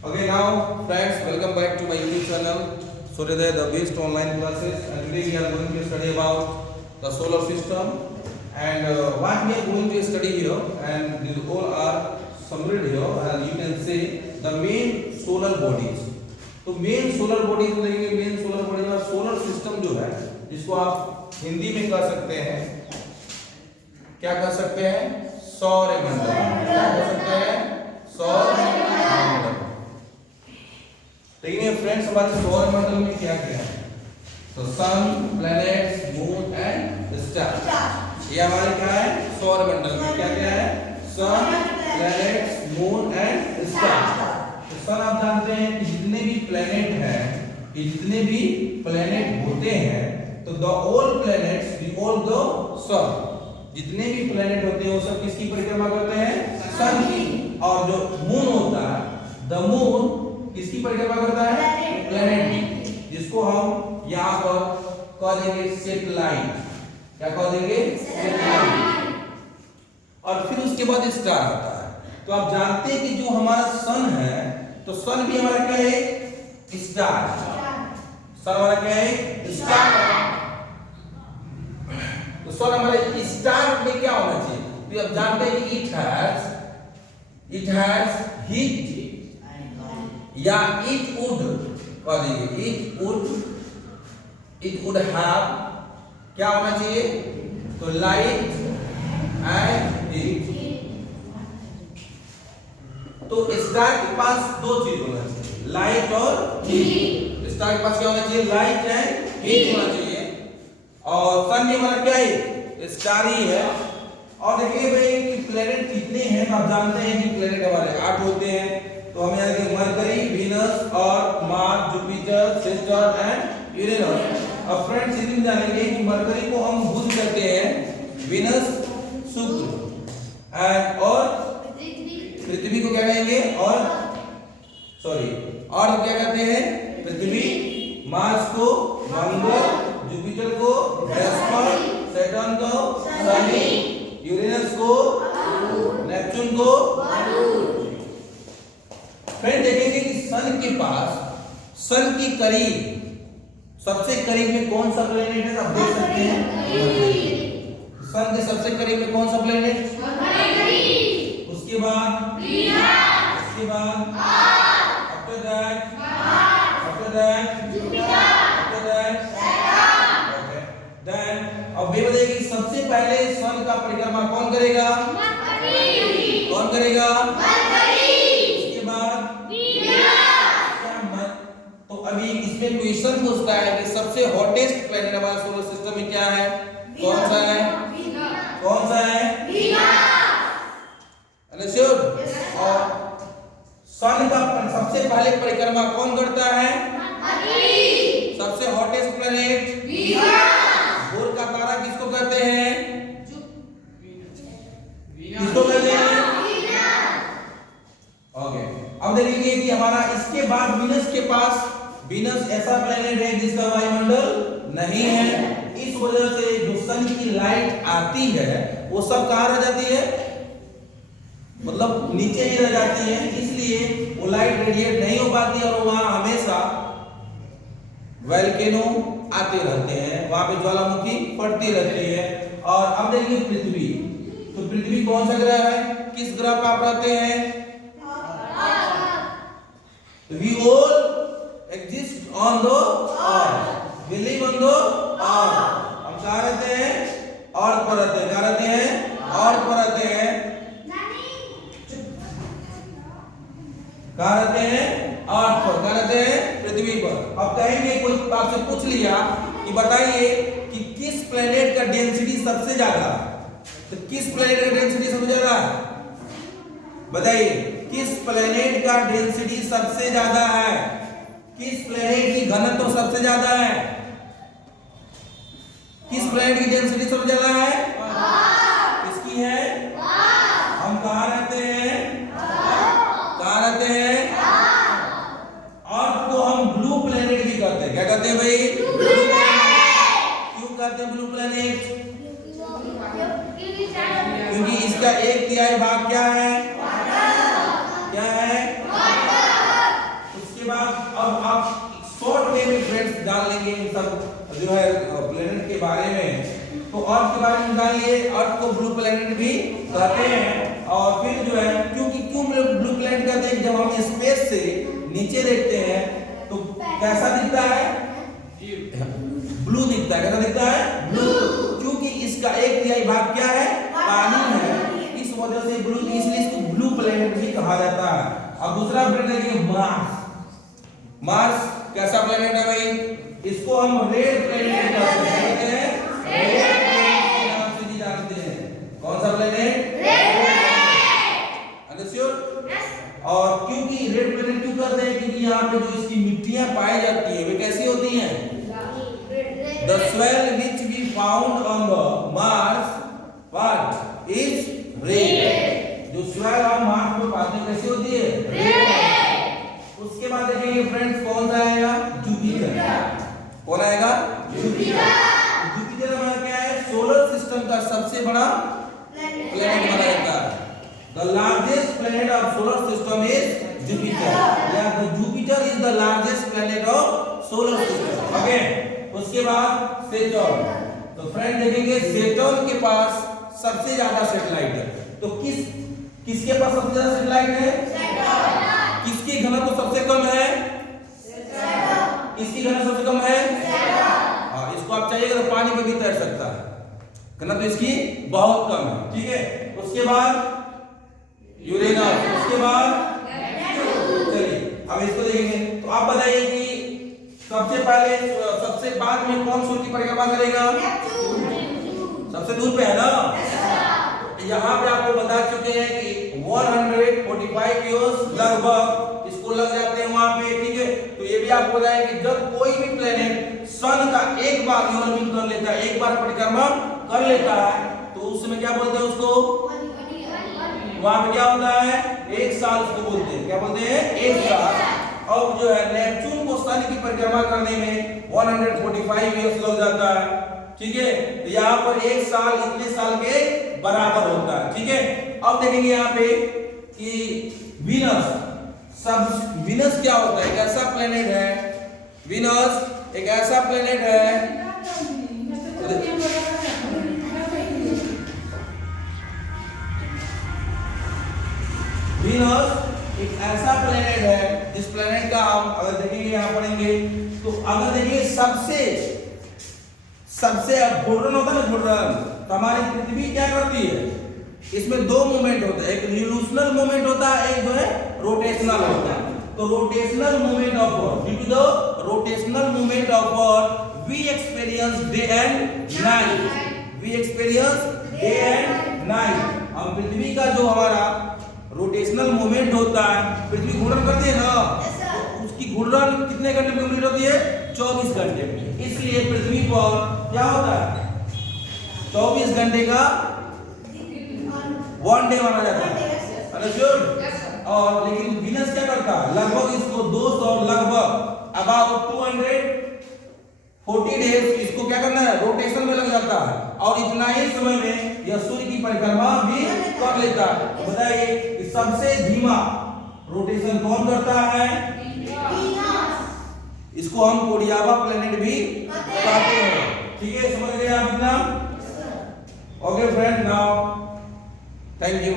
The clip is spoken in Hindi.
Okay, now friends, welcome back to my YouTube channel. So today the best online classes, and today we are going to study about the solar system and what we are going to study here. And these all are summarized here, and you can see the main solar bodies. तो मेन सोलर बॉडीज देखेंगे. मेन सोलर बॉडी का सोलर सिस्टम जो है, जिसको आप हिंदी में कह सकते हैं, क्या कह सकते हैं? सौरमंडल. क्या कह सकते हैं? सौरमंडल. देखिए फ्रेंड्स, हमारे सौरमंडल में क्या क्या है? तो sun, planets, moon and star. ये हमारे क्या है? सौरमंडल में क्या क्या है? Sun, planets, moon and star. Sir आप जानते हैं कि जितने भी प्लेनेट हैं, जितने भी प्लेनेट होते हैं, तो the all planets revolve the sun. जितने भी प्लेनेट होते हैं वो सब किसकी परिक्रमा करते हैं? सन की. और जो मून होता है, द मून किसकी परिक्रमा करता है? प्लेनेट की, जिसको हम यहाँ पर कह देंगे सैटेलाइट. क्या कह देंगे? सैटेलाइट. और फिर उसके बाद स्टार आता है. तो आप जानते हैं कि जो हमारा सन है, तो सन भी हमारा क्या है? स्टार. सन हमारा क्या है? स्टार. तो सन हमारे स्टार में क्या होना चाहिए? तो आप जानते हैं कि इट हैज हीट, या इट वुड कह दीजिए, इट वुड हैव क्या होना चाहिए? तो लाइट एंड हीट. तो स्टार के पास दो चीज होना चाहिए, लाइट और हीट. स्टार के पास क्या होना चाहिए? लाइट एंड हीट होना चाहिए. और सन भी हमारा क्या है? स्टार ही है. और देखिए भाई कि प्लेनेट कितने हैं. आप जानते हैं कि प्लेनेट हमारे 8 होते हैं. तो हमें यहाँ के मरकरी, वीनस और Mars, Jupiter, Saturn and Uranus. अब फ्रेंड्स इतनी जानेंगे कि मरकरी को हम बुध कहते हैं, वीनस शुक्र एंड और पृथ्वी को क्या कहेंगे? और क्या कहते हैं? पृथ्वी. मार्स को मंगल, जुपिटर को बृहस्पति, सैटर्न को शनि, यूरेनस को, नेपच्यून को. फ्रेंड देखेंगे कि सन के पास, सन के करीब, सबसे करीब में कौन सा प्लेनेट है? आप देख सकते हैं सन के सबसे करीब में कौन सा प्लेनेट? उसके बाद after that okay. Then अब ये बताइए कि सबसे पहले सन का परिक्रमा कौन करेगा? कौन करेगा? उसके बाद तो अभी इसमें क्वेश्चन पूछता है कि सबसे हॉटेस्ट प्लेनेट हमारे सोलर सिस्टम में क्या है? कौन सा है? कौन सा है? और सन का सबसे पहले परिक्रमा कौन करता है? सबसे हॉटेस्ट प्लेनेट भोर का तारा किसको कहते हैं? किसको कहते हैं? ओके. अब देखेंगे कि हमारा इसके बाद वीनस के पास, वीनस ऐसा प्लेनेट है जिसका वायुमंडल नहीं है. इस वजह से जो सन की लाइट आती है वो सब कहाँ रह जाती है? मतलब नीचे ही रह जाती है. इसलिए वो लाइट रेडिएट नहीं हो पाती और वहां हमेशा वोल्केनो आते रहते हैं, वहां पे ज्वालामुखी फटती रहती है. और अब देखिए पृथ्वी. तो पृथ्वी कौन सा ग्रह है? किस ग्रह पर आप रहते हैं? We all exist on the earth. We live on the earth. हम कहाँ रहते हैं? अर्थ पर रहते हैं. कहाँ रहते हैं? अर्थ पर रहते हैं. कहाँ रहते हैं? अर्थ पर. कहाँ रहते हैं? पृथ्वी पर. अब कहेंगे, कोई आपसे पूछ लिया कि बताइए कि किस प्लेनेट का डेंसिटी सबसे ज्यादा है? तो किस प्लेनेट का डेंसिटी सबसे ज्यादा है? बताइए किस प्लेनेट का डेंसिटी सबसे ज्यादा है? किस प्लेनेट की घनत्व सबसे ज्यादा है? किस प्लेनेट की डेंसिटी सबसे ज्यादा है? किसकी है? हम कहाँ रहते हैं? कहाँ रहते हैं? अर्थ को हम ब्लू प्लेनेट भी कहते हैं. क्या कहते हैं भाई? Blue planet. क्यों कहते हैं ब्लू प्लेनेट? क्योंकि इसका 1/3 भाग क्या है? क्या है? जानेंगे इन सब जो है प्लेनेट के बारे में। तो अर्थ के बारे में जानिए, अर्थ को ब्लू प्लेनेट भी कहते हैं। और फिर जो है क्यों ब्लू प्लेनेट कहते हैं, जब हम स्पेस से नीचे देखते हैं तो कैसा दिखता है, ब्लू दिखता है। कैसा दिखता है, ब्लू, क्योंकि इसका 1/3 भाग क्या है, पानी है, इस वजह से ब्लू, इसलिए इसको ब्लू प्लेनेट भी कहा जाता है। अब दूसरा प्लेनेट देखिए मार्स। मार्स कैसा प्लेनेट है भाई, इसको हम रेड प्लेनेट कहते हैं। रेड प्लेनेट नाम से भी जानते हैं। कौन सा प्लेनेट, अंडरस्टूड। और क्योंकि रेड प्लेनेट क्यों कहते हैं, क्योंकि यहाँ पे जो इसकी मिट्टियां पाई जाती है वे कैसी होती हैं, the soil which we found on the Mars what is red। जो soil हम मार्स पे पाते हैं कैसी होती है, red। उसके बाद देखेंगे फ्रेंड्स कौन सा आएगा, जुपिटर। कौन आएगा, जुपिटर। जुपिटर हमारा क्या है, सोलर सिस्टम का सबसे बड़ा प्लेनेट माना जाता है। The largest planet of solar system is Jupiter। Yeah, the Jupiter is the largest planet of solar system। Okay। उसके बाद सेटर्न। तो फ्रेंड देखेंगे सेटर्न के पास सबसे ज्यादा सैटेलाइट है। तो किसके पास सबसे ज्यादा सैटेलाइट है, सेटर्न। किसकी घनत्व तो सबसे कम है, सेटर्न। किसकी घनत्व सबसे कम है, सेटर्न। हाँ, इसको आप चाहिएगा तो पानी में भी तैर सकता है, घनत्व इसकी बहुत कम है। ठीक है। उसके बाद यूरेनस, उसके बाद चलिए अब इसको देखेंगे। तो आप बताइए कि सबसे पहले सबसे बाद में कौन सूर्य की परिक्रमा करेगा, सबसे दूर पे है ना। यहाँ पे आपको बता चुके हैं कि 145 इयर्स लगभग इसको लग जाते हैं वहां पे। ठीक है। तो ये भी आपको बताएं कि जब कोई भी प्लेनेट सन का एक बार ऑर्बिट कर लेता है, एक बार परिक्रमा कर लेता है, तो उस समय क्या बोलते हैं उसको, वहां पे क्या होता है, 1 साल उसको बोलते हैं। क्या बोलते हैं, 1 साल। अब जो है नेपच्यून को सन की परिक्रमा करने में 145 इयर्स लग जाता है। ठीक है। तो यहाँ पर 1 साल इतने साल के बराबर होता है। ठीक है। अब देखेंगे यहाँ पे कि वीनस क्या होता है, एक ऐसा प्लेनेट है, वीनस एक ऐसा प्लेनेट है, वीनस एक ऐसा प्लेनेट है जिस प्लेनेट का हम अगर देखेंगे यहाँ पढ़ेंगे तो अगर देखिए सबसे घूर्णन होता है ना, घूर्णन, तो हमारी पृथ्वी क्या करती है, इसमें 2 मूवमेंट होते हैं, एक रिवोल्यूशनल मूवमेंट होता है, एक जो है रोटेशनल होता है। तो rotational movement of earth, due to the rotational movement of earth we experience day and night, we experience day and night. हम पृथ्वी का जो हमारा रोटेशनल मूवमेंट होता है, पृथ्वी घूर्णन करती है ना, तो उसकी घूर्णन कितने घंटे में कंप्लीट होती है, 24 घंटे में। इसलिए पृथ्वी पर क्या होता है, 24 घंटे का 1 डे माना जाता है। और लेकिन वीनस क्या करता है, लगभग इसको 200 लगभग अबाउट 240 डेज इसको क्या करना है, रोटेशन में लग जाता है। और इतना ही समय में यह सूर्य की परिक्रमा भी कर लेता है। बताइए कि सबसे धीमा रोटेशन कौन करता है, इसको हम कोडियावा प्लेनेट भी कहते हैं। ठीक है, समझ गए आप इतना। Okay friend, now thank you.